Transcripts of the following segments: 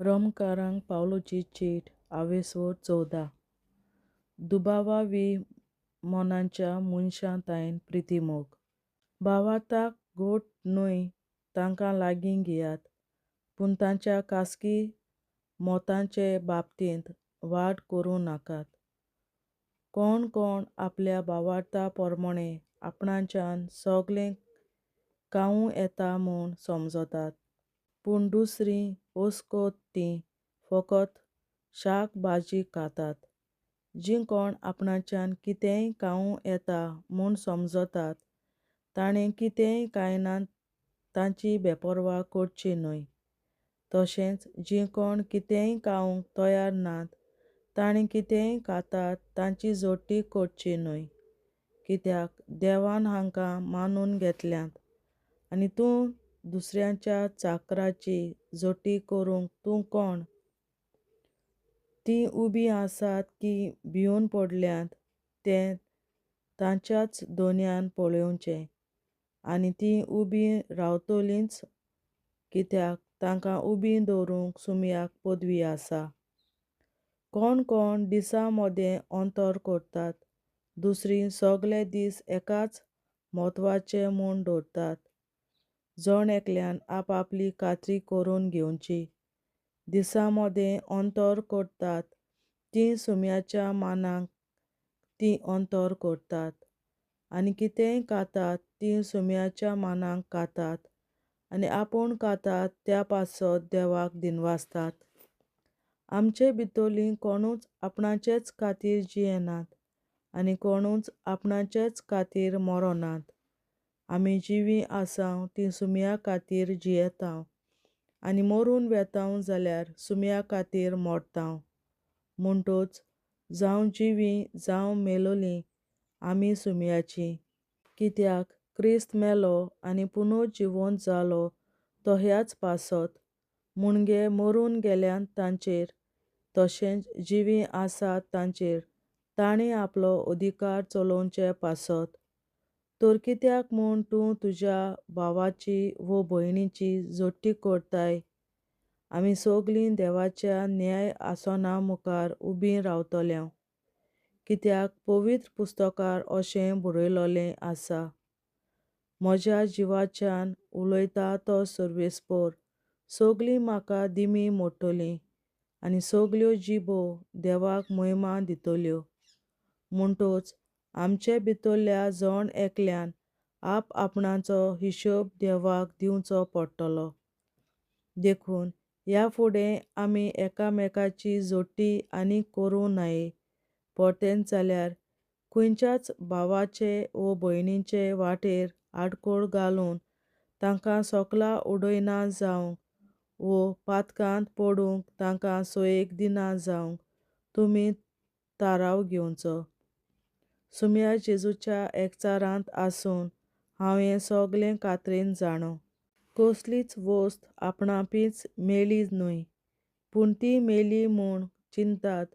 रोमकारांक पावलोची चीट आवेसोर 14. दुबावावी मोनांच्या मनशां ताईन प्रितीमोग. भावार्थाक गोट न्हय तांकां लागीं घेयात, पूण तांच्या खासगी मोतांचे बाबतींत वाड करूं नाकात. कोण कोण आपल्या भावार्था पोरमोणें आपणाच्यान सगळें खावूं येता म्हूण समजतात, पूण दुसरीं ओस्कोत तीं फकत शाक भाजी खातात. जीं कोण आपणाच्यान कितेंय खावूं येता म्हूण समजतात, ताणें कितेंय खायनात तांची बेपरवा करची न्हय. तशेंच जीं कोण कितेंय खावंक तयार नात, ताणीं कितेंय खातात तांची जोडटी करची न्हय. कित्याक देवान हांकां मानून घेतल्यांत, आनी तूं दुसऱ्याच्या चाकराची जोडटी करूंक तूं कोण? तीं उबीं आसात की भिवन पडल्यांत तें तांच्याच दोनयान पळोवचें, आनी तीं उबीं रावतलींच कित्याक तांकां उबीं दवरूंक सुमयाक पदवी आसा. कोण कोण दिसा मोदें अंतर करतात, दुसरीं सगळे दीस एकाच म्हत्वाचे म्हूण धरतात. जण एकल्यान आपआपली खात्री करून घेवची. दिसा मोदें अंतर करतात तीं सुमयाच्या मानाक तीं अंतर करतात, आनी कितेंय खातात तीं सुमयाच्या मानाक खातात, आनी आपूण खातात त्या पासत देवाक दिनवासतात. आमचे भितरलीं कोणूच आपणाचेच खातीर जियेनात, आनी कोणूच आपणाचेच खातीर मरोनात. आमी जिवीं आसांव तीं सुमया खातीर जियेतांव, आनी मरून वेतांव जाल्यार सुमया खातीर मरतांव. म्हणटूच जावं जिवीं जावं मेलोलीं आमी सुमयाचीं. कित्याक क्रिस्त मेलो आनी पुनर्जिवंत जालो तो ह्याच पासत, मुणगे मरून गेल्यांत तांचेर, तशेंच जिवीं आसात तांचेर ताणें आपलो अधिकार चलोवचे पासत. तर कित्याक म्हूण तूं तुज्या भावाची वो भयणीची जोडटी करताय? आमी सगळीं देवाच्या न्याय आसना मुखार उबीं रावतल्यांव. कित्याक पवित्र पुस्तकार अशें बरयलोलें आसा, म्हज्या जिवाच्यान उलयता तो सर्वेस्पर, सगळीं म्हाका दिमी मोडटलीं, आनी सगळ्यो जिबो देवाक महिमा दितल्यो. म्हणटूच आमचे भितरल्या जण एकल्यान आपणाचो हिशोब देवाक दिवचो पडटलो. देखून ह्या फुडें आमी एकामेकाची जोडटी आनीक करूं नये, परतेंच जाल्यार खंयच्याच भावाचे वो भयणीचे वाटेर आडखळ घालून तांकां सोकला उडयना जावंक वो पातकांत पडूंक तांकां सयेक दिना जावंक तुमी थाराव घेवचो. सुमया जेजूच्या एकचारांत आसून हांव हें सगळें खात्रेन जाणो. कसलीच वस्त आपणापीच मेली न्हय, पूण ती मेली म्हूण चिंतात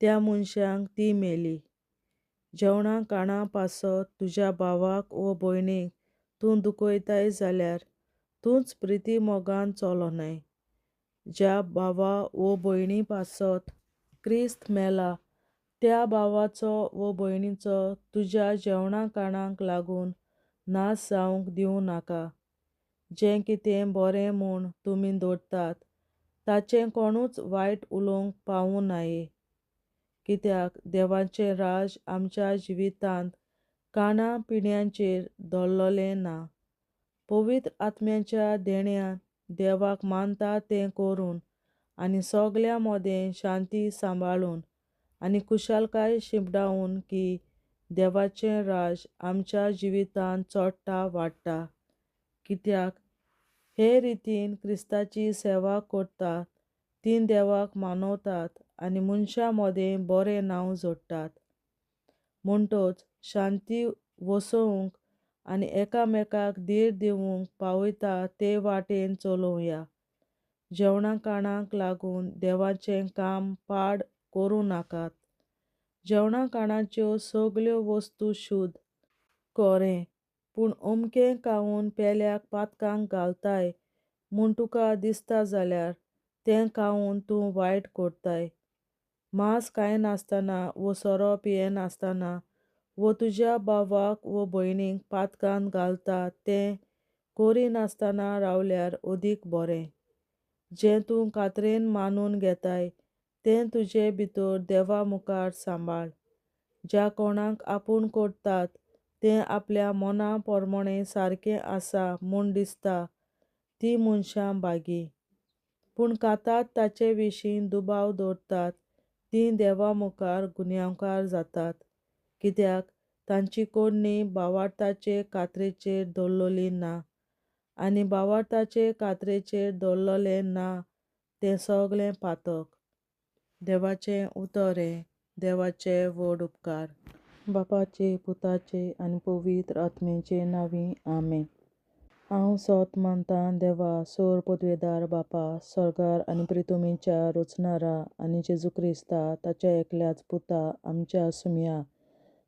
त्या मनशांक ती मेली. जेवणा खाणा पासत तुज्या भावाक वो भयणीक तूं दुखयताय जाल्यार तूंच प्रिती मोगान चलोनय. ज्या भावा वो भयणी पासत क्रिस्त मेला त्या भावाचो वो भयणीचो तुज्या जेवणा खाणाक लागून नाश जावंक दिवं नाका. जें कितें बरें म्हूण तुमी धरतात ताचें कोणूच वायट उलोवंक पावूं नये. कित्याक देवाचें राज आमच्या जिवितांत खाणा पिण्यांचेर दवरलोलें ना. पवित्र आत्म्याच्या देण्यान देवाक मानता तें करून आनी सगळ्या मोदें शांती सांबाळून आनी खुशालकाय शिंपडावन की देवाचें राज आमच्या जिवितांत चडटा वाडटा. कित्याक हे रितीन क्रिस्ताची सेवा करतात तीं देवाक मानवतात आनी मनशां मोदें बरें नांव जोडटात. म्हणटूच शांती वसोवंक आनी एकामेकाक धीर दिवंक पावयता ते वाटेन चलोवया. जेवणा खाणाक लागून देवाचें काम पाड करूं नाकात. जेवणा खाणाच्यो सगळ्यो वस्तू शुद्ध, खरें, पूण अमकें खावून पेल्याक पातकांत घालताय म्हूण तुका दिसता जाल्यार तें खावन तूं वायट करताय. मांस कांय नासतना वो सोरो पिये नासतना वो तुज्या भावाक वो भयणीक पातकान घालता तें कोरी नासतना रावल्यार ओदीक बरें. जें तूं खात्रेन मानून घेताय तें तुजे भितर देवा मुखार सांबाळ. ज्या कोणाक आपूण करतात तें आपल्या मना पोरमोणें सारकें आसा म्हूण दिसता ती मनशां बागी. पूण खातात ताचे विशीं दुबाव दवरतात तीं देवा मुखार गुन्यांवकार जातात, कित्याक तांची कोडणी भावार्थाचे कात्रेचेर दवरलोली ना, आनी भावार्थाचे कात्रेचेर दवरलोलें ना तें सगळें पातक. देवाचें उतर. देवाचे व्हड उपकार. बापाचे, पुताचे आनी पवित्र आत्म्याचे नांवीं आमेन. हांव सोत मानतां देवा, सोर पदवेदार बापा, स्वर्गार आनी पृथ्वीच्या रचणारा आनी जेजू क्रिस्ता ताच्या एकल्याच पुता आमच्या सुम्या.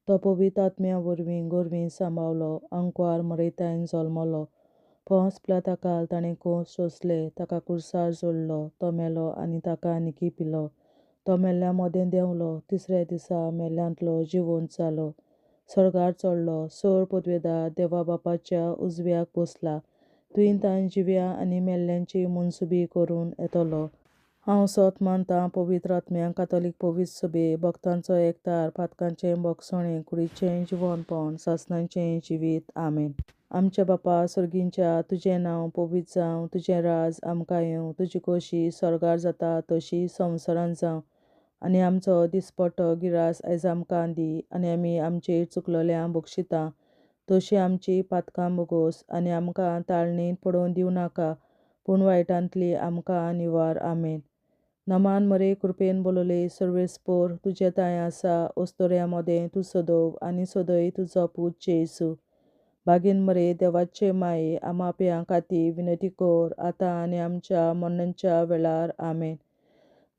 तो पवित्र आत्म्या वरवीं गोरवीं सांबावलो, आंकवार मरयतायन जल्मलो, पोंस पिलाताकाल ताणें खोस सोंसले, ताका कुर्सार जोडलो, तो मेलो आनी ताका निकी पिलो, तो मेल्ल्या मोदें देंवलो, तिसऱ्या दिसा मेल्ल्यांतलो जिवंत जालो, स्वर्गार चडलो, सोर पदवेदार देवा बापाच्या उजव्याक बसला, तुयेन ताण जिव्या आनी मेल्ल्यांची मनसुबी करून येतलो. हांव सोत मानतां पवित्र आत्म्यांक, कातोलीक पवित्र सभे, भक्तांचो एकठार, पातकांचें भोगसणें, कुडीचें जिवंतपण, सासणाचें जिवीत. आमेन. आमच्या बापा स्वर्गींच्या, तुजें नांव पवित्र जावं, तुजें राज आमकां येवं, तुजी खोशी स्वर्गार जाता तशी संवसारांत जावं, आनी आमचो दिसपट्टो गिरास आयज आमकां दी, आनी आमी आमचेर चुकलोल्यांक बक्षिता तशी आमची पातकां बोगोस, आनी आमकां ताळणेंत पडोवन दिवं नाका, पूण वायटांतली आमकां निवार. आमेन. नमान मरे कृपेन बोलोले सर्वेस्पोर, तुजे ताय आसा ओस्तोऱ्या मोदें तूं सदोव, आनी सदय तुजो पूत जेसू. बागीन मरे देवाचे माये, आमा पियां खातीर विनंती कर, आतां आनी आमच्या मरणाच्या वेळार. आमेन.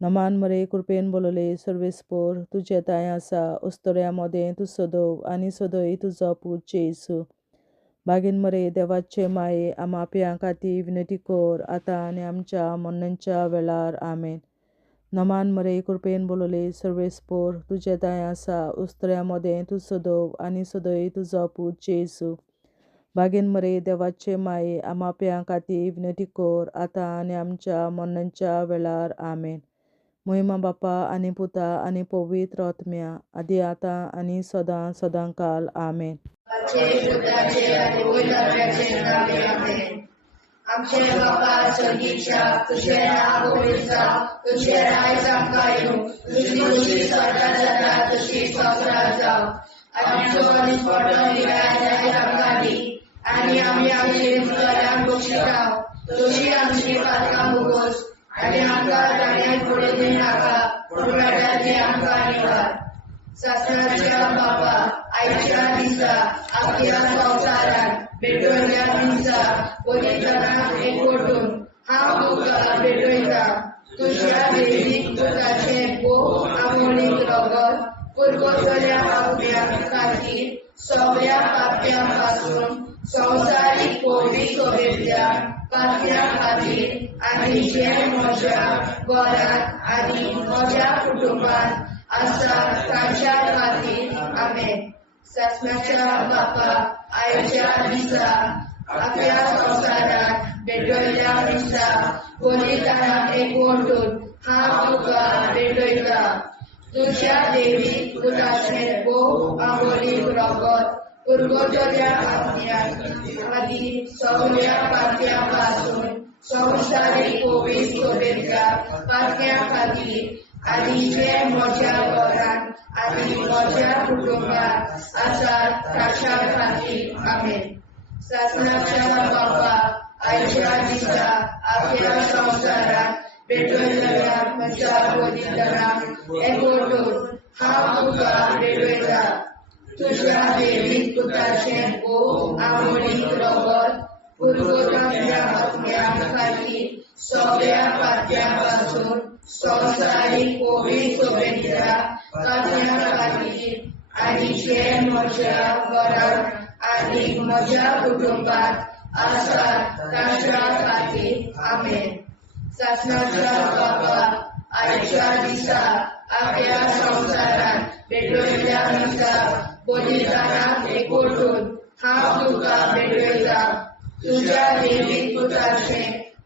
नमान मरे कृपेन बोलोले सर्वेस्पोर, तुजे ताय आसा ओस्तोऱ्या मोदें तूं सदोव, आनी सदय तुजो पूत जेसू. बागीन मरे देवाचे माये, आमा पियां खातीर विनंती कर, आतां आनी आमच्या मरणाच्या वेळार. आमेन. नमान मरे कृपेन बोलोले सर्वेस्पोर, तुजे ताय आसा ओस्तोऱ्या मोदें तूं सदोव, आनी सदय तुजो पूत जेसू. बागीन मरे देवाचे माये, आमा पियां खातीर विनंती कर, आतां आनी आमच्या मरणाच्या वेळार. आमेन. महिमा बापा आनी पुता आनी पवित्र आत्म्या, आदी आतां आनी सदां सदांकाल. आमेन. आमचे बापा स्वर्गीच्या, तुझें नांव पवित्र जावं, तुझें राज आमकां येवं, तुजी खुशी स्वर्गार जाता तशी संवसारांत जावं, आमचो दिसपट्टो गिरास आयज आमकां दी, आनी आमी आमचे चुकलोल्यांक बक्षिता तशी आमची पातकां बोगोस, आनी आमकां ताळणेंत पडोवन दिवं नाका, पूण वायटांतली आमकां निवार. सासणाच्या बापा, आयच्या दिसा आपल्या संवसारांत भेटवयल्या दिसा पवित्रांक एकवटून हांव तुका भेटयता. तुज्या देवीक पुताचें भोव आमोणीक रगत पुरगोसल्या आत्म्या खातीर सगळ्या पाप्यां पासून संवसारीक पवित्र सभेंतल्या पाप्यां खातीर, आनी जे म्हज्या घरांत आनी म्हज्या कुटुंबांत आसा तांच्या खातीर. आमेन. सासणाच्या बापा, आयच्या दिसा आपल्या संवसारांत भेटवयल्या दिसा पवित्रांक एकवटून हांव तुका भेटयता. तुज्या देवीक पुताचें भोव आमोणीक रगत पुरगोसल्या आत्म्या खातीर सगळ्या पाप्यां पासून संवसारीक पवित्र सभेंतल्या पाप्यां खातीर, आनी जे म्हज्या घरांत आनी म्हज्या कुटुंबांत आसा तांच्या खातीर. आमेन. सासणाच्या बापा, आयच्या दिसा आपल्या संवसारांत भेटवयल्या म्हज्या पवित्रांक एकवटून हांव तुका भेटयता. तुज्या देवीक पुताचें भोव आमोणीक रगत पुरगोसल्या आत्म्या खातीर सगळ्या पाप्यां पासून संवसारीक पवित्र सभेंतल्या पाप्यां खातीर, आनी जे म्हज्या घरांत आनी म्हज्या कुटुंबांत आसा तांच्या खातीर. आमेन. शासनाच्या बाबा आयच्या दिसा आपल्या संसारात भेटलेल्या मिसा बलिदानात एकवटून हांव तुका भेटयता तुझ्या देवी पुत्राचे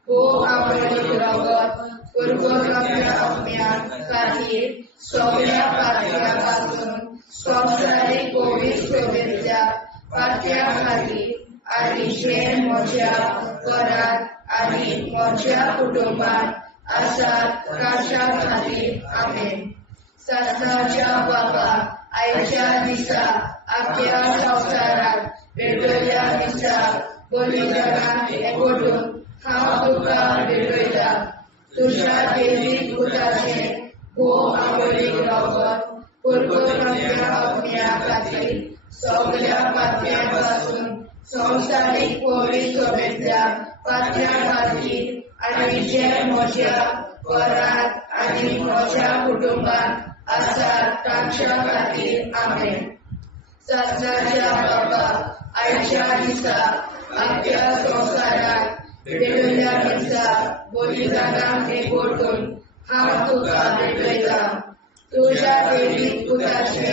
हो आवडीचे रगत पुरवणाऱ्या आपल्या खातीर सगळ्या पातळ्यापासून संसारीक कोविड शुभेच्छा पातळ्या खातीर आणि जे म्हज्या घरात आणि म्हज्या कुटुंबात आसात तांच्या खातीर आमेन. शासनाच्या बाबा आयच्या दिसा आपल्या संसारात भेटलेल्या दिसा बलिदानात एकवटून हांव तुका भेटयता तुझ्या देवी पुत्राचे हो आवडीचे रगत पुरवणाऱ्या आपल्या खातीर सगळ्या पातळ्यापासून संसारीक कोविड शुभेच्छा पातळ्या खातीर आणि जे म्हज्या घरात आणि म्हज्या कुटुंबात आसात तांच्या खातीर आमेन. शासनाच्या बाबा आयच्या दिसा आपल्या संसारात भेटलेल्या दिसा बलिदानात एकवटून हांव तुका भेटयता तुझ्या देवी पुत्राचे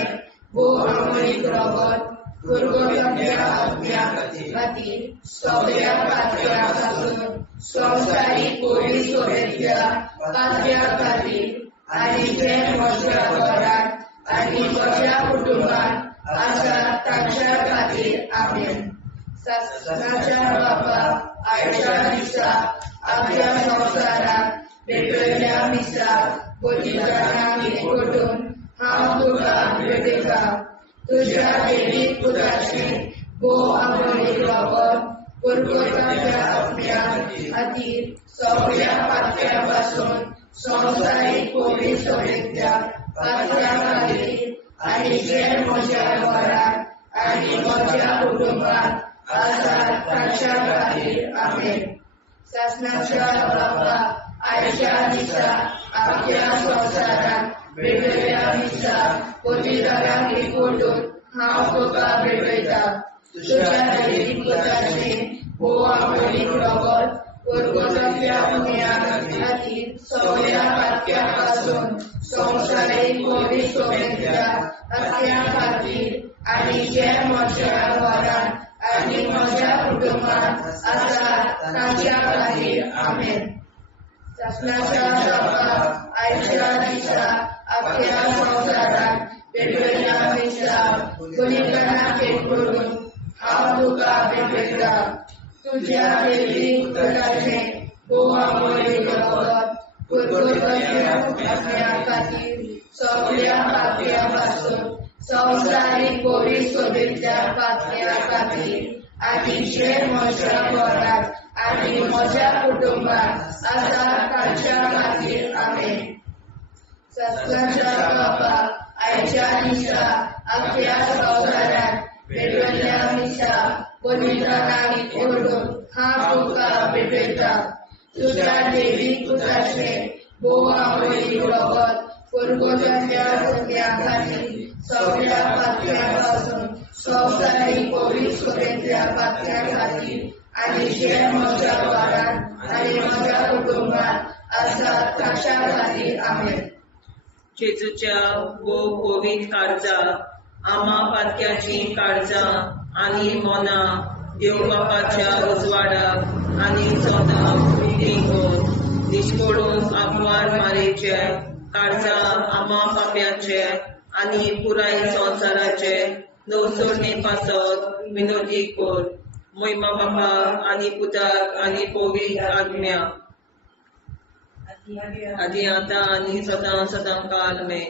हो आवडीचे रगत पुरवणाऱ्या आपल्या खातीर सगळ्या पातळ्यापासून संसारीक कोविड शुभेच्छा पातळ्या खातीर आणि जे म्हज्या घरात आणि म्हज्या कुटुंबात आसात तांच्या खातीर आमेन. शासनाच्या बाबा आयच्या दिसा आपल्या संसारात भेटलेल्या मिसा बलिदानात एकवटून हांव तुका भेटयता तुझ्या देवी पुत्राचे हो आवडीचे रगत पुरवणाऱ्या आपल्या खातीर सगळ्या पातळ्यापासून संसारीक कोविड शुभेच्छा पातळ्या खातीर आणि जे म्हज्या घरात आणि म्हज्या कुटुंबात आसात तांच्या खातीर आमेन. शासनाच्या बाबा आयच्या दिसा आपल्या संसारात भेटलेल्या मिसा बलिदानात एकवटून हांव तुका भेटयता तुझ्या देवी पुत्राचे हो आवडीचे रगत पुरवणाऱ्या आपल्या खातीर सगळ्या पातळ्यापासून संसारीक कोविड शुभेच्छा पातळ्या खातीर आणि जे म्हज्या घरात आणि म्हज्या कुटुंबात आसात तांच्या खातीर आमेन. शासनाच्या बाबा आयच्या दिसा आपल्या संसारात भेटलेल्या मिसा बलिदानात एकवटून हांव तुका भेटयता तुझ्या देवी पुत्राचे हो आवडीचे रगत पुरवणाऱ्या आपल्या खातीर सगळ्या पातळ्यापासून संसारीक कोविड शुभेच्छा पातळ्या खातीर आणि जे म्हज्या घरात आणि म्हज्या कुटुंबात आसात तांच्या खातीर आमेन. शासनाच्या बाबा आयच्या दिसा आपल्या संसारात भेटलेल्या मिसा बलिदानात एकवटून हांव तुका भेटयता तुझ्या देवी पुत्राचे हो आवडीचे रगत पुरवणाऱ्या आपल्या खातीर सगळ्या पातळ्यापासून संसारीक कोविड शुभेच्छा पातळ्या खातीर आणि जे म्हज्या घरात आणि म्हज्या कुटुंबात आसात तांच्या खातीर आमेन. जेजूच्या वो कोविड काळजा आमा पातक्याची काळजा आणि मोना देव बापाच्या उजवाडाक आणि सदां निष्पडून आंकवार मारेचे काळजा आमा पाप्याचे आणि पुराय संसाराचे नवसोडणे पासत विनोदी कोर महिमा बापा आणि पुताक आणि पवित्र आत्म्या आधी आता आणि सदां सदां काल मे.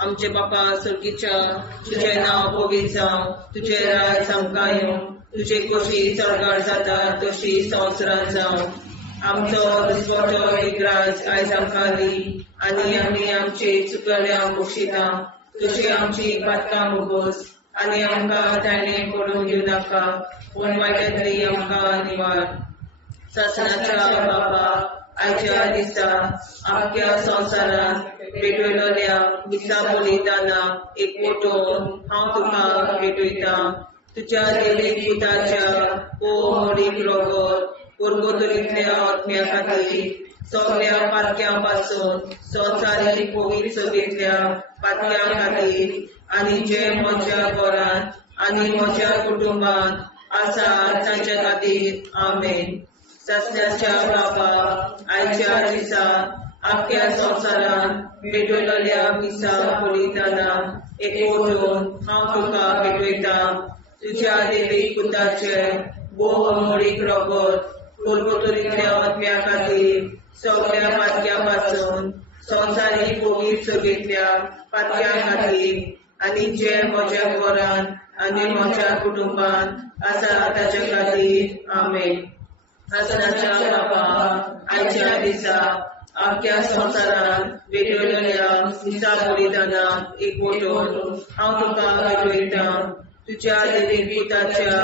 आमचे बापा सर्गीच्या तुझे नाव पवित्र जावं तुझे राय आमकां येवं तुझे कशी चडगाड जाता तशी संवसारांत जावं. आमचो दिसवटो विग्राज आयज आमकां दी आनी आमी आमचे चुकल्यांक बक्षिता तुझे आमची बातकां मुगोस आनी आमकां ताणें पडून दिवं नाका पूण वायटांतली आमकां निवार. शासनाच्या बाबा आयच्या दिसा आख्या संवसारांत भेटयलेल्या मिसा बलिदानाक एकवटून हांव तुका भेटयता तुज्या देवी पुताच्या आवडीचे रगत पुर्गोतरीतल्या आत्म्या खातीर सगळ्या पातक्यां पासून संवसारीक पवित्र सभेंतल्या पातक्यां खातीर आनी जे म्हज्या घरांत आनी म्हज्या कुटुंबांत आसा तांचे खातीर आमेन. सस्याच्या बाबा आयच्या दिसा आख्या संवसारांत भेटयलेल्या मिसा बलिदानाक एकवटून हांव तुका भेटयता. तुज्या देवीक पुताचे भोव अमोलीक रगत पुर्गोतरीतल्या आत्म्या खातीर सगळ्या पातक्यां पासून संवसारीक पवित्र सभेंतल्या पातक्यां खातीर आनी जे म्हज्या घरांत आनी म्हज्या कुटुंबांत आसा ताचे खातीर आमेन. आसनाच्या बाबा आयच्या दिसा आख्या संवसारांत भेटयलेल्या मिसा बलिदानाक एकवटून हांव तुका भेटयता. तुज्या देवीक पुताच्या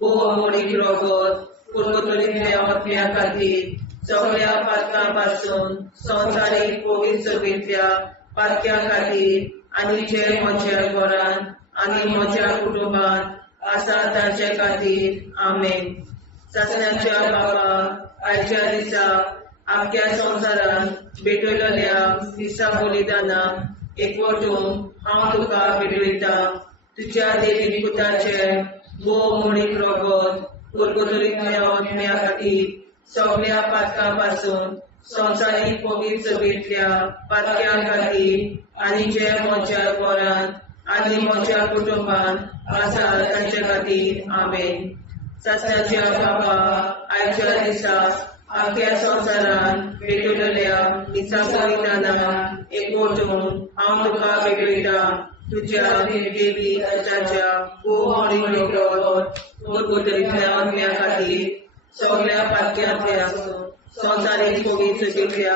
भोव अमोलीक रगत पुर्गोतरीतल्या आत्म्या खातीर सगळ्या पातकां पासून संवसारीक पवित्र सभेंतल्या पातक्यां खातीर आनी जे म्हज्या घरांत आनी म्हज्या कुटुंबांत आसा तांचे खातीर आमेन. सस्याच्या बाबा आयच्या दिसा आख्या संवसारांत भेटयलेल्या मिसा बलिदानाक एकवटून हांव तुका भेटयता. तुज्या देवीक पुताचे भोव अमोलीक रगत पुर्गोतरीतल्या आत्म्या खातीर सगळ्या पातकां पासून संवसारीक पवित्र सभेंतल्या पातक्यां खातीर आनी जे म्हज्या घरांत आनी म्हज्या कुटुंबांत आसा तांचे खातीर आमेन. सस्याच्या बाबा आयच्या दिसा आख्या संवसारांत भेटयलेल्या मिसा बलिदानाक एकवटून हांव तुका भेटयता. तुज्या देवीक पुताच्या भोव अमोलीक रगत पुर्गोतरीतल्या आत्म्या खातीर सगळ्या पातक्यांतल्या संवसारीक पवित्र सभेंतल्या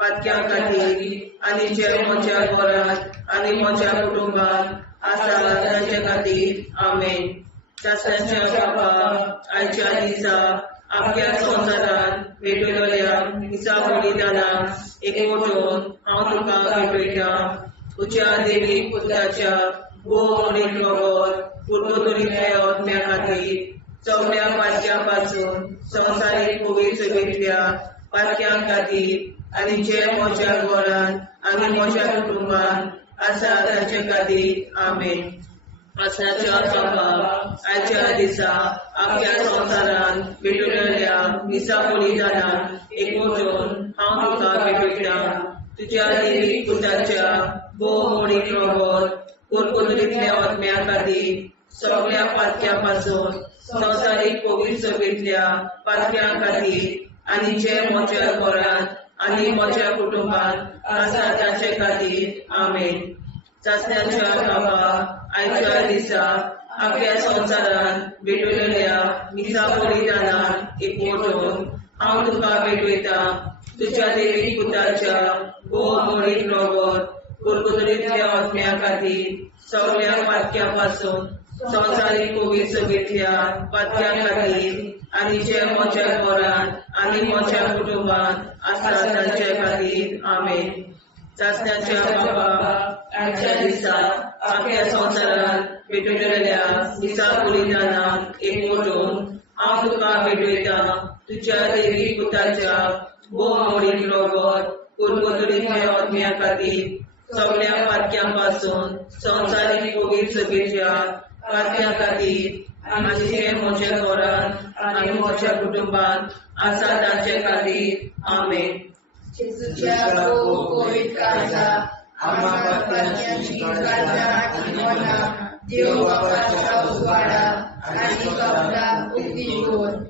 पातक्यां खातीर आनी जे म्हज्या घरांत आनी म्हज्या कुटुंबांत आसा तांचे खातीर आमेन. सस्याच्या बाबा आयच्या दिसा आख्या संवसारांत भेटयलेल्या मिसा बलिदानाक एकवटून हांव तुका भेटयता. तुज्या देवीक पुताच्या भोव अमोलीक रगत पुर्गोतरीतल्या आत्म्या खातीर सगळ्या पातक्यां पासून संवसारीक पवित्र सभेंतल्या पातक्यां खातीर आनी जे म्हज्या घरांत आनी म्हज्या कुटुंबांत आसा तांचे खातीर आमेन. आसनाच्या बाबा आयच्या दिसा आख्या संवसारांत भेटयलेल्या मिसा बलिदानाक एकवटून हांव तुका भेटयता. तुज्या देवीक पुताच्या भोव अमोलीक रगत पुर्गोतरीतल्या आत्म्या खातीर सगळ्या पातक्यां पासून संवसारीक पवित्र सभेंतल्या पातक्यां खातीर आनी जे म्हज्या घरांत आनी म्हज्या कुटुंबांत आसा तांचे खातीर आमेन. सस्याच्या बाबा आयच्या दिसा आख्या संवसारांत भेटयलेल्या मिसा बलिदानाक एकवटून हांव तुका भेटयता. तुज्या देवीक पुताच्या भोव अमोलीक रगत पुर्गोतरीतल्या आत्म्या खातीर सगळ्या पातक्यां पासून संवसारीक पवित्र सभेंतल्या पातक्यां खातीर आनी जे म्हज्या घरांत आनी म्हज्या कुटुंबांत आसा तांचे खातीर आमेन. सस्याच्या बाबा आयच्या दिसा आख्या संवसारांत भेटयलेल्या मिसा बलिदानाक एकवटून हांव तुका भेटयता. तुज्या देवीक पुताच्या भोव अमोलीक रगत पुर्गोतरीतल्या आत्म्या खातीर सगळ्या पातक्यां पासून संवसारीक पवित्र सभेंतल्या पातक्यां खातीर आनी जे म्हज्या घरांत आनी म्हज्या कुटुंबांत आसा तांचे खातीर आमेन. जेजूच्या पवित्र काळजा आम्हा पातकांची काळजा आनी मना देव बापाच्या उजवाडा आनी कपडा उक्ती कर.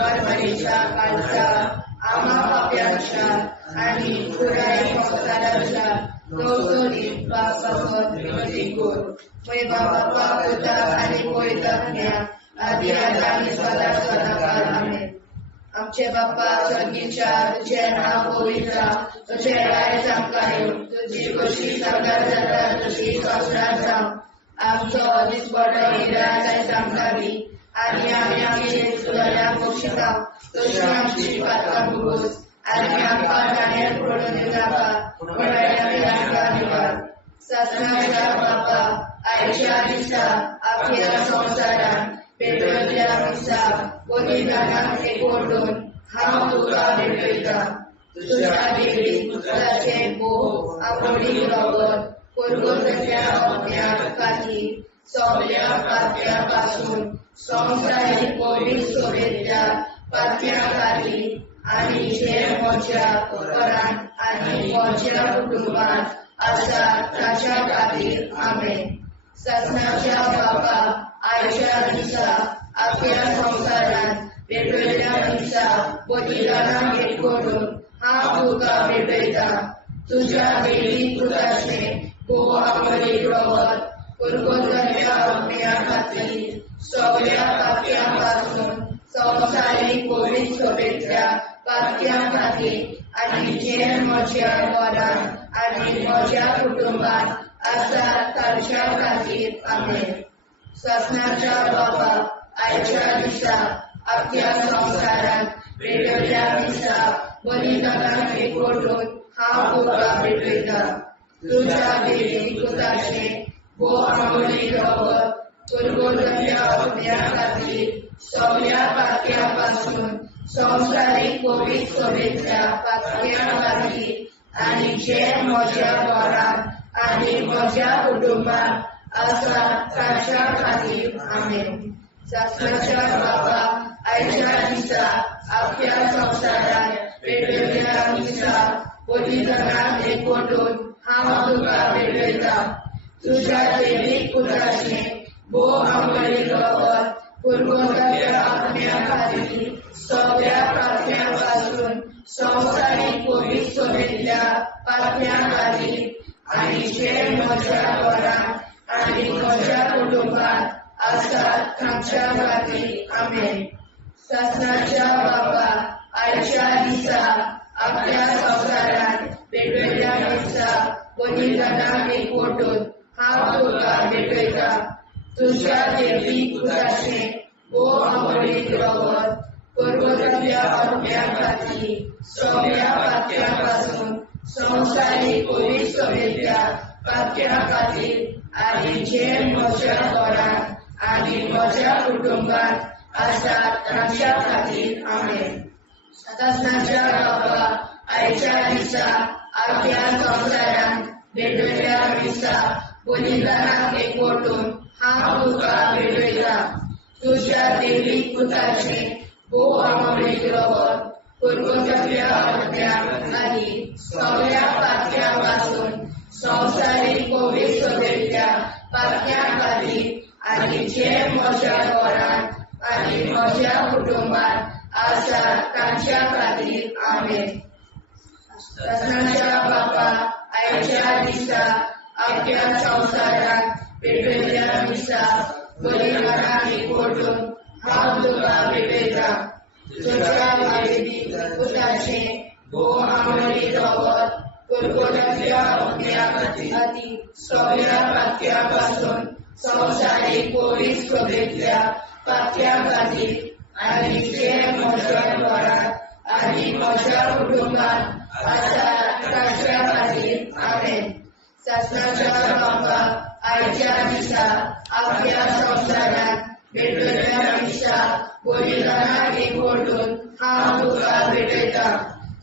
परमेच्या काळजा आम्हा पाप्यांच्या आनी पुराय संसाराच्या नवसरीत पापावर विनंती कर. बापा पुता आनी पवित्रात्म्या आदी आनी सदा सदाकाळ आमेन. आमचे बाप्पा स्वर्गीच्या तुझे नाव पवित्र तुझे राय जावं तुझी कशी सगळ्यात जाता तशी संसारात जावं. आमचो दिसपडो निराय सांगताली आनी आमी आमचे सुदाऱ्या पोशिता तशी आमची पातकां भोगोस आनी आमकां गाण्यात पडून नाका पण आमकां निवार. सस्याच्या बापा आयच्या दिसा आख्या संवसारांत भेटयल्ल्या मिसा बलिदानाक एकवटून हांव तुका भेटयता तुझ्या देवी पुत्राचे भोग आवडीक रगत पुरगोतल्या अज्ञात खातीर सगळ्या पात्यापासून संवसारीक पवित्र सोबेतल्या पात्या खातीर आनी जे म्हज्या घरांत आनी म्हज्या कुटुंबांत आसा ताच्या खातीर आमेन. सत्नाच्या बाबा आयच्या दिसा आख्या संवसारांत भेटयल्या दिसा बलिदानाक एकवटून हांव तुका भेटयता तुझ्या देवी पुत्राचे भोग रगत पुरगोतल्या अज्ञा खातीर सगळ्या पात्यापासून संवसारीक पवित्र सोबेतल्या पात्या खातीर आनी जे म्हज्या घरांत आनी म्हज्या कुटुंबांत आसा ताच्या खातीर आमेन. सत्नाच्या बाबा आयच्या दिसा आख्या संवसारांत भेटयल्या दिसा बलिदानाक एकवटून हांव तुका भेटयता तुझ्या देवी पुत्राचे भोग रगत पुरगोतल्या अज्ञा खातीर सगळ्या पात्यापासून संवसारीक पवित्र सोबेतल्या पात्या खातीर आनी जे म्हज्या घरांत आनी म्हज्या कुटुंबांत आसा ताच्या खातीर आमेन. सत्नाच्या बाबा आयच्या दिसा आख्या संवसारांत भेटयल्या दिसा बलिदानाक एकवटून हांव तुका भेटयता तुझ्या देवी पुत्राचे भोग रगत पुरगोतल्या अज्ञा खातीर सगळ्या पात्यापासून संवसारीक पवित्र सोबेतल्या पात्या खातीर आनी जे म्हज्या घरांत आनी म्हज्या कुटुंबांत आसा ताच्या खातीर आमेन. सत्नाच्या बाबा आयच्या दिसा आख्या संवसारांत भेटयल्या दिसा बलिदानाक एकवटून हांव तुका भेटयता तुझ्या देवी पुत्राचे भोग रगत पुरगोतल्या अज्ञा खातीर सगळ्या पात्यापासून संवसारीक पवित्र सोबेतल्या पात्या खातीर आनी जे म्हज्या घरांत आनी म्हज्या कुटुंबांत आसा ताच्या खातीर आमेन. सत्नाच्या बाबा आयच्या दिसा आख्या संवसारांत भेटयल्या दिसा बलिदानाक एकवटून हांव तुका भेटयता तुझ्या देवी पुत्राचे भोग रगत पुरगोतल्या अज्ञा खातीर सगळ्या पात्यापासून संवसारीक पवित्र सोबेतल्या पात्या खातीर आनी जे म्हज्या घरांत आनी म्हज्या कुटुंबांत आसा ताच्या खातीर आमेन. सत्नाच्या बाबा आयच्या दिसा आख्या संवसारांत भेटयल्या दिसा बलिदानाक एकवटून हांव तुका भेटयता तुझ्या देवी पुत्राचे भोग रगत पुरगोतल्या अज्ञा खातीर सगळ्या पात्यापासून संवसारीक पवित्र सोबेतल्या पात्या खातीर आनी जे म्हज्या घरांत आनी म्हज्या कुटुंबांत आसा ताच्या खातीर आमेन. सत्नाच्या बाबा आयच्या दिसा आख्या संवसारांत भेटयल्या दिसा बलिदानाक एकवटून हांव तुका भेटयता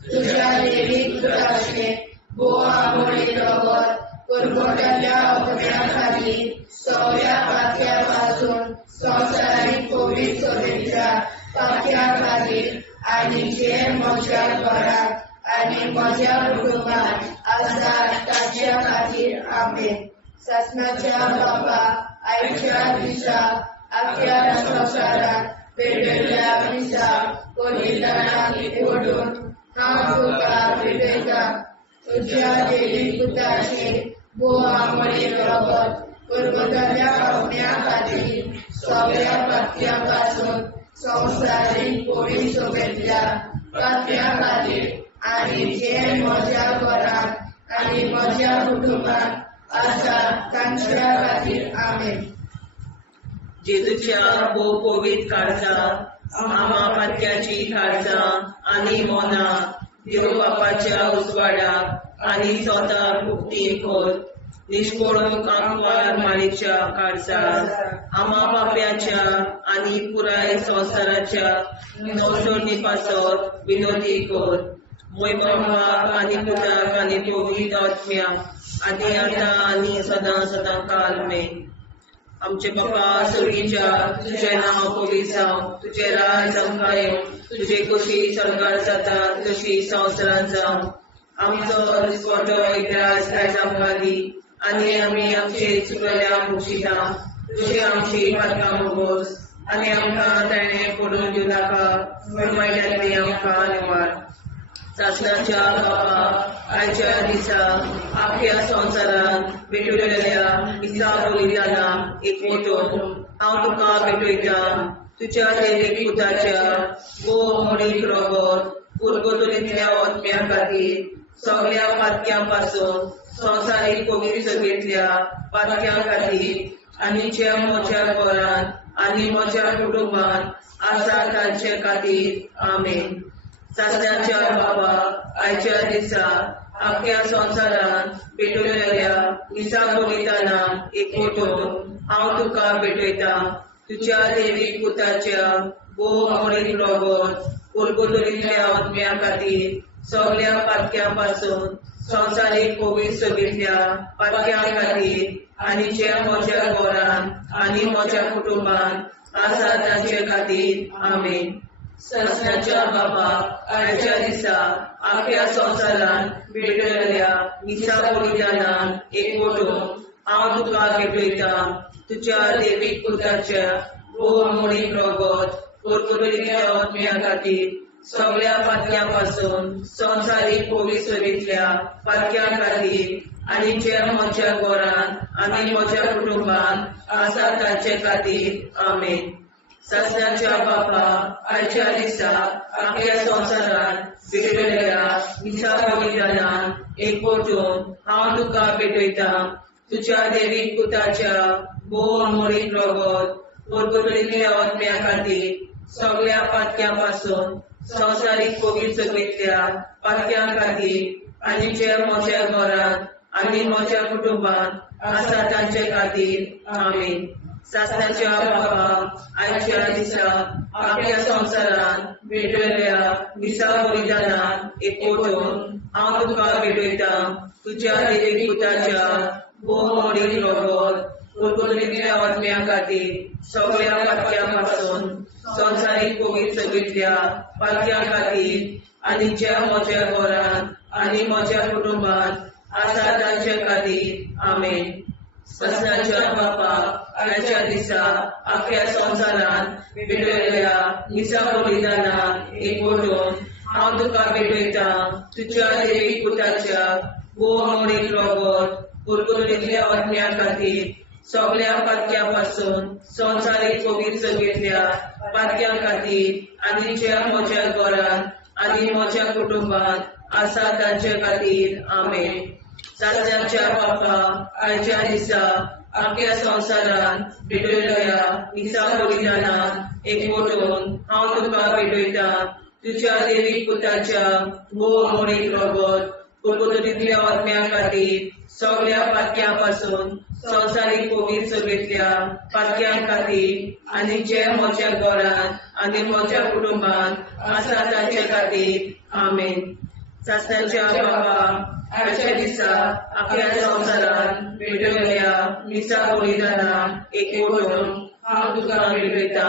तुझ्या देवी पुत्राचे भोग रगत पुरगोतल्या अज्ञा खातीर सगळ्या पात्यापासून संवसारीक पवित्र सोबेतल्या पात्या खातीर आनी जे म्हज्या घरांत आनी म्हज्या कुटुंबांत आसा ताच्या खातीर आमेन. सत्नाच्या बाबा आयच्या दिसा आख्या संवसारांत भेटयल्या दिसा बलिदानाक एकवटून हांव तुका भेटयता तुझ्या देवी पुत्राचे भोग रगत पुरगोतल्या अज्ञा खातीर सगळ्या पात्यापासून संवसारीक पवित्र सोबेतल्या पात्या खातीर आनी जे म्हज्या घरांत आनी म्हज्या कुटुंबांत आसा ताच्या खातीर आमेन. जेजूच्या भोव पवित्र काळजांत आमा पात्याची काळजां आनी मोना देव बापाच्या उजवाडाक आनी स्वता मुक्ती कोर निष्पळून आंकवार माळेच्या काळजात आम्हा पाप्याच्या आणि पुराय संसाराच्या नवसोडणीपासत विनोदी कर. मोय बापाक आणि पुताक आणि पवित्र आत्म्याक आदी आता आणि सदां सदां काल मे. आमचे बापा स्वर्गीच्या तुझे नाव पवित्र जावं, तुझे राज जावं, तुझे कशी सरकार जाता तशी संवसारांत जावं. आमचो दिसपटो इतिहास आयज आमकां दी आनी आमी आमचे चुकलेल्या मुक्षिता तुझे आमची पातकां मोगोस आनी आमकां ताणें पडून दिवं नाका वायट्यांतली आमकां निवाड. सासणाच्या बापा आयच्या दिसा आख्या संवसारांत भेटलेल्या दिसा बलिदाना एक मोठोन हांव तुका भेटयता. तुज्या देवीक पुताच्या मोडीक रगत उरगतुरींतल्या आत्म्या खातीर सगळ्या पातक्यां पासून संवसारीक पवित्रतेंतल्या पातक्यां खातीर आनी जे म्हज्या घरांत आनी म्हज्या कुटुंबांत आसा तांचे खातीर आमेन. सासण्याच्या बाबा आयच्या दिसा आख्या संवसारांत भेटलेल्या दिसा बलिदाना एक मोठोन हांव तुका भेटयता. तुज्या देवीक पुताच्या मोडीक रगत उरगतुरींतल्या आत्म्या खातीर सगळ्या पातक्यां पासून संवसारीक पवित्रतेंतल्या पातक्यां खातीर आनी जे म्हज्या घरांत आनी म्हज्या कुटुंबांत आसा तांचे खातीर आमेन. सासण्याच्या बाबा आयच्या दिसा आख्या संवसारांत भेटलेल्या दिसा बलिदाना एक मोठोन हांव तुका भेटयता. तुज्या देवीक पुताच्या मोडीक रगत उरगतुरींतल्या आत्म्या खातीर सगळ्या पातक्यां पासून संवसारीक पवित्रतेंतल्या पातक्यां खातीर आनी जे म्हज्या घरांत आनी म्हज्या कुटुंबांत आसा तांचे खातीर आमेन. सासण्याच्या बापा आयच्या दिसा आख्या संवसारांत भेटलेल्या दिसा बलिदाना एक मोठोन हांव तुका भेटयता. तुज्या देवीक पुताच्या मोडीक रगत उरगतुरींतल्या आत्म्या खातीर सगळ्या पातक्यां पासून संवसारीक पवित्रतेंतल्या पातक्यां खातीर आनी जे म्हज्या घरांत आनी म्हज्या कुटुंबांत आसा तांचे खातीर आमेन. सासण्याच्या बाबा आयच्या दिसा आख्या संवसारांत भेटलेल्या दिसा बलिदाना एक मोठोन हांव तुका भेटयता. तुज्या देवीक पुताच्या मोडीक रगत उरगतुरींतल्या आत्म्या खातीर सगळ्या पातक्यां पासून संवसारीक पवित्रतेंतल्या पातक्यां खातीर आनी जे म्हज्या घरांत आनी म्हज्या कुटुंबांत आसा तांचे खातीर आमेन. सासण्याच्या बापा आयच्या दिसा आख्या संवसारांत भेटलेल्या दिसा बलिदाना एक मोठोन हांव तुका भेटयता. तुज्या देवीक पुताच्या मोडीक रगत उरगतुरींतल्या आत्म्या खातीर सगळ्या पातक्यां पासून संवसारीक पवित्रतेंतल्या पातक्यां खातीर आनी जे म्हज्या घरांत आनी म्हज्या कुटुंबांत आसा तांचे खातीर आमेन. सासण्याच्या बापा आयच्या दिसा आख्या संवसारांत भेटलेल्या दिसा बलिदाना एक मोठोन हांव तुका भेटयता. तुज्या देवीक पुताच्या मोडीक रगत उरगतुरींतल्या आत्म्या खातीर सगळ्या पातक्यां पासून संवसारीक पवित्रतेंतल्या पातक्यां खातीर आनी जे म्हज्या घरांत आनी म्हज्या कुटुंबांत आसा तांचे खातीर आमेन. सासण्याच्या बाबा आयच्या दिसा आख्या संवसारांत भेटलेल्या दिसा बलिदाना एक मोठोन हांव तुका भेटयता.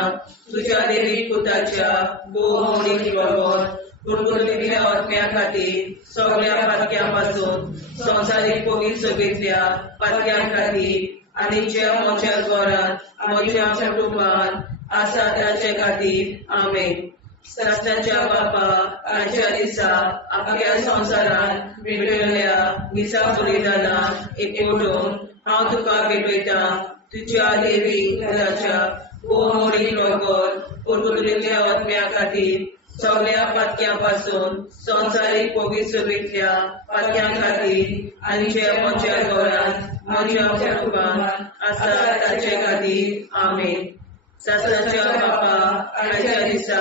तुज्या देवीक पुताच्या मोडीक रगत उरगतुरींतल्या आत्म्या खातीर सगळ्या पातक्यां पासून संवसारीक पवित्रतेंतल्या पातक्यां खातीर आनी जे म्हज्या घरांत म्हज्या कुटुंबांत आसा तांचे खातीर आमेन. सासण्याच्या बापा आयच्या दिसा आख्या संवसारांत भेटलेल्या दिसा बलिदाना एक मोठोन हांव तुका भेटयता. तुज्या देवीक पुताच्या मोडीक रगत उरगतुरींतल्या आत्म्या खातीर सगळ्या पातक्यां पासून संवसारीक पवित्रतेंतल्या पातक्यां खातीर आनी जे म्हज्या घरांत म्हज्या कुटुंबांत आसा तांचे खातीर आमेन. सासण्याच्या बापा आयच्या दिसा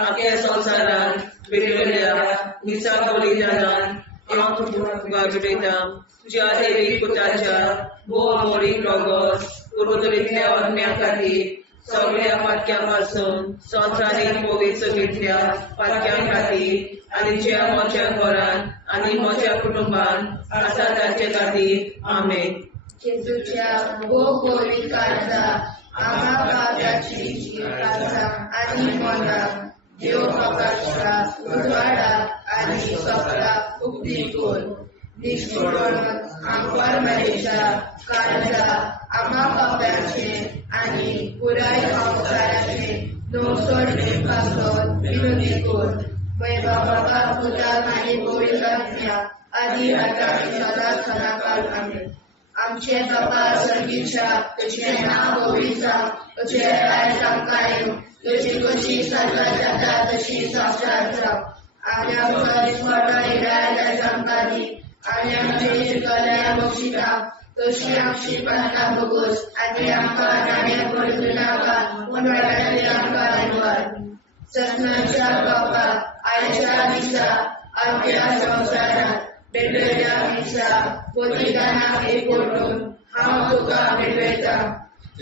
आख्या संवसारांत भेटलेल्या दिसा बलिदाना हांव तुका भेटयता तुज्या देवी पुताच्या भोव मोरी प्रगोस पुर्वतरींतल्या अग्न्या खातीर सगळ्या पातक्यां पासून संवसारीक पवित्रतेंतल्या पातक्यां खातीर आनी जे म्हज्या घरान आनी म्हज्या कुटुंबान आसा ताचे खातीर आमेन. जेजूच्या भोव पवित्र काळजा आम्हा पाप्याची काळजा आनी मनाक देव बापाच्या उजवाडा आनी सपला उक्ती कर. निष्ठुरण आमकां मेरेच्या काळजा आम्हा पाप्याचे आनी पुराय संवसाराचे नवसोडणे पासत विनोदी कर. बाबा पुताक आनी पवित्रात्म्या आदी आतां आनी सदांच सदांकाळ आमेन. आमचे बाबा सर्गीच्या तुझे नाव पवित्र तुझे राय जावं तुझी कशी सगळ्या जाता तशी संवसारांत जावं. आनी आमकां दिसपट्टो राय जावं दी आनी आमचे शिकल्या बक्षिता तशी आमची प्रार्थना बगोस आनी आमकां नाणे पडूं नाका पूण वाटायले आमकां निवड. सत्नाच्या बाबा आयच्या दिसा आमच्या संवसारांत बेटल्या दिसा बलिदानाक एकवटून हांव तुका भेटयता.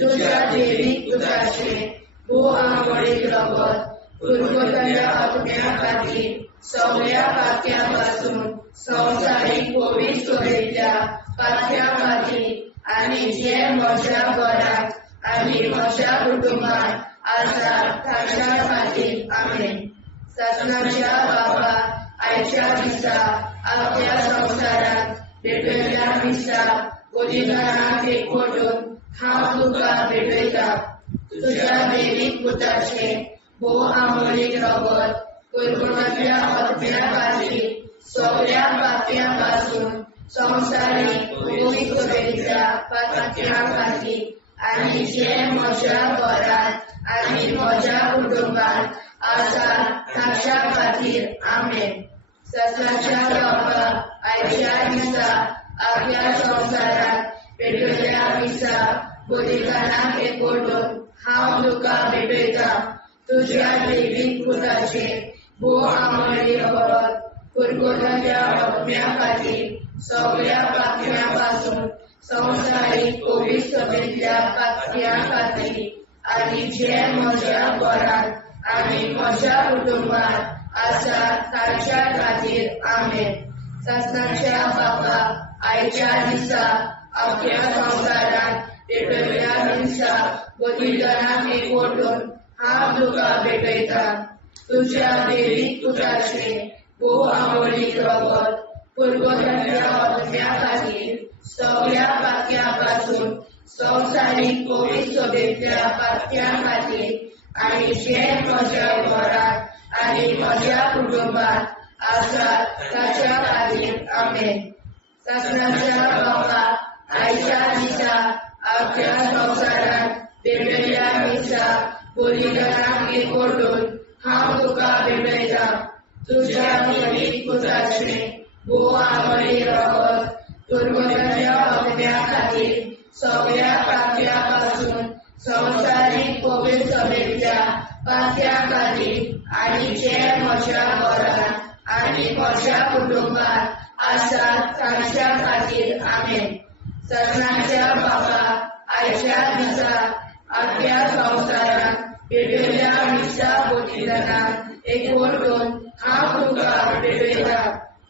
तुज्या देवीक पुताचे भोव आंबोळीक रगत पुर्वतल्या आत्म्या खातीर सगळ्या पातक्यां पासून संवसारीक पवित्रतेंतल्या पातक्यां खातीर आनी जे म्हज्या घरांत आनी म्हज्या कुटुंबान आसा ताच्या खातीर आमेन. सत्नाच्या बाबा आयच्या दिसा आपल्या संवसारांत भेटयल्या दिसा बलिदानाक एकवटून हांव तुका भेटयता. तुज्या देवीक पुताचे भोव आंबोळीक रगत पुर्वतल्या आत्म्या खातीर सगळ्या पातक्यां पासून संवसारीक पवित्रतेंतल्या पातक्यां खातीर आनी जे म्हज्या घरांत आनी म्हज्या कुटुंबान आसा ताच्या खातीर आमेन. सत्नाच्या बाबा आयच्या दिसा आपल्या संवसारांत भेटयल्या दिसा बलिदानाक एकवटून हांव तुका भेटयता. तुज्या देवीक पुताचे भोव आंबोळीक रगत पुर्वतल्या आत्म्या खातीर सगळ्या पातक्यां पासून संवसारीक पवित्रतेंतल्या पातक्यां खातीर आनी जे म्हज्या घरांत आनी म्हज्या कुटुंबान आसा ताच्या खातीर आमेन. सत्नाच्या बाबा आयच्या दिसा आपल्या संवसारांत भेटयल्या दिसा बलिदानाक एकवटून हांव तुका भेटयता. तुज्या देवीक पुताचे भोव आंबोळीक रगत पुर्वतल्या आत्म्या खातीर सगळ्या पातक्यां पासून संवसारीक पवित्रतेंतल्या पातक्यां खातीर आनी जे म्हज्या घरांत आनी म्हज्या कुटुंबान आसा ताच्या खातीर आमेन. सत्नाच्या बाबा आयच्या दिसा आपल्या संवसारांत भेटयल्या दिसा बलिदानाक एकवटून हांव तुका भेटयता. तुज्या देवीक पुताचे भोव आंबोळीक रगत पुर्वतल्या आत्म्या खातीर सगळ्या पातक्यां पासून संवसारीक पवित्रतेंतल्या पातक्यां खातीर आनी जे म्हज्या घरांत आनी म्हज्या कुटुंबान आसा ताच्या खातीर आमेन. सत्नाच्या बाबा आयच्या दिसा आपल्या संवसारांत भेटयल्या दिसा बलिदानाक एकवटून हांव तुका भेटयता.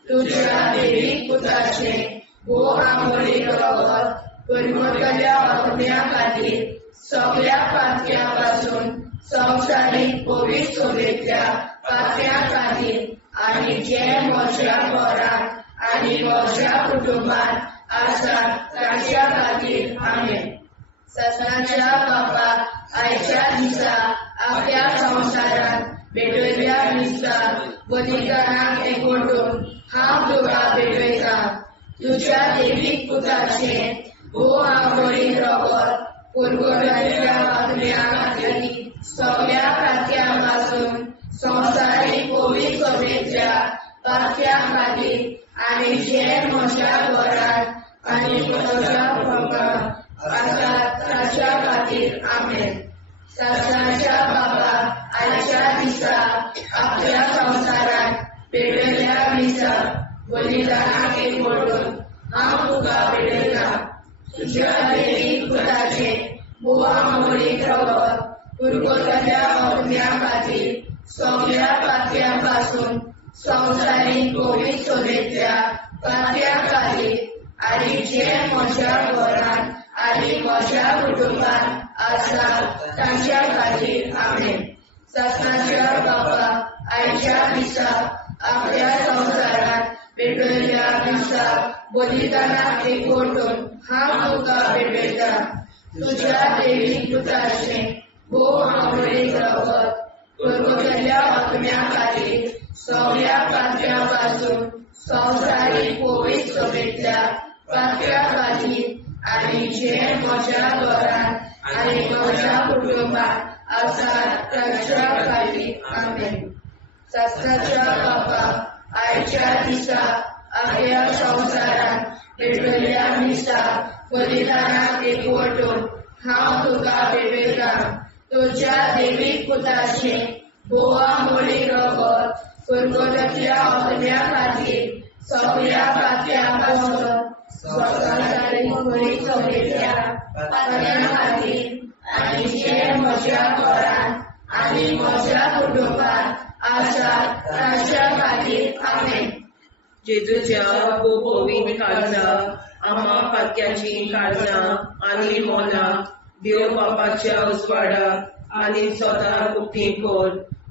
तुज्या देवीक पुताचे भोव आंबोळीक रगत पुर्वतल्या आत्म्या खातीर सगळ्या पातक्यां पासून संवसारीक पवित्रतेंतल्या पातक्यां खातीर आनी जे म्हज्या घरांत आनी म्हज्या कुटुंबान आसा ताच्या खातीर आमेन. सत्नाच्या बाबा आयच्या दिसा आपल्या संवसारांत भेटयल्या दिसा बलिदानाक एकवटून हांव तुका भेटयता. तुज्या देवीक पुताचे भोव आंबोळीक रगत पुर्वतल्या आत्म्या खातीर सगळ्या पातक्यां पासून संवसारीक पवित्रतेंतल्या पातक्यां खातीर आनी जे म्हज्या घरांत आनी म्हज्या कुटुंबान आसा ताच्या खातीर आमेन. सत्नाच्या बाबा आयच्या दिसा आपल्या संवसारांत भेटयल्या दिसा बलिदानाक एकवटून हांव तुका भेटयता तुज्या दैवीक पुताचे बोवा मोडीक रगत पुरगोताच्या आत्म्या खातीर सगळ्या पातळ्यां पासून संवसारीक कोवीड सोबेतल्या पातळ्यां खातीर आनी जे म्हज्या घरांत आनी म्हज्या कुटुंबांत आसा तांच्या खातीर आमेन. सत्नाच्या बापा आयच्या दिसा आपल्या संवसारांत भेटयल्ल्या दिसा बलिदानाक एकवटून हांव तुका भेटयता तुज्या दैवीक पुताचे भोव आमोडीक रगत पुरगोताच्या आत्म्या खातीर सगळ्या पातळ्यां पासून संवसारीक कोवीड सोबेतल्या पातळ्यां खातीर आनी जे म्हज्या घरांत आनी म्हज्या कुटुंबांत आसा तांच्या खातीर आमेन. सत्नाच्या बापा आयच्या दिसा आपल्या संवसारांत भेटयल्ल्या दिसा बलिदानाक एकवटून हांव तुका भेटयता तुज्या दैवीक पुताचे बोवा मोडीक रगत पुरगोताच्या आत्म्या खातीर सगळ्या पातळ्यां पासून संवसारीक कोवीड सोबेतल्या पातळ्यां खातीर आनी जे म्हज्या घरांत आनी म्हज्या कुटुंबांत आसा तांच्या खातीर आमेन. जेजूच्या कोवीड काळजा आम्हा पातक्याची काळजां आनी मोलां देव बापाच्या उजवाडाक आनी स्वता उक्ती कोर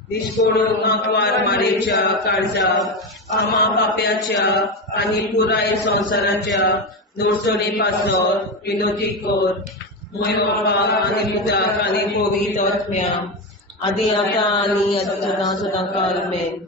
दिसपडून आंकवार मारेच्या काळजाक आम्हा पाप्याच्या आनी पुराय संवसाराच्या नोडसणी पासत विनोदी कोर. मोय बापाक आनी पुताक आनी पवित्र आत्म्या आदी आतां आनी सदां सदां काल आमेन.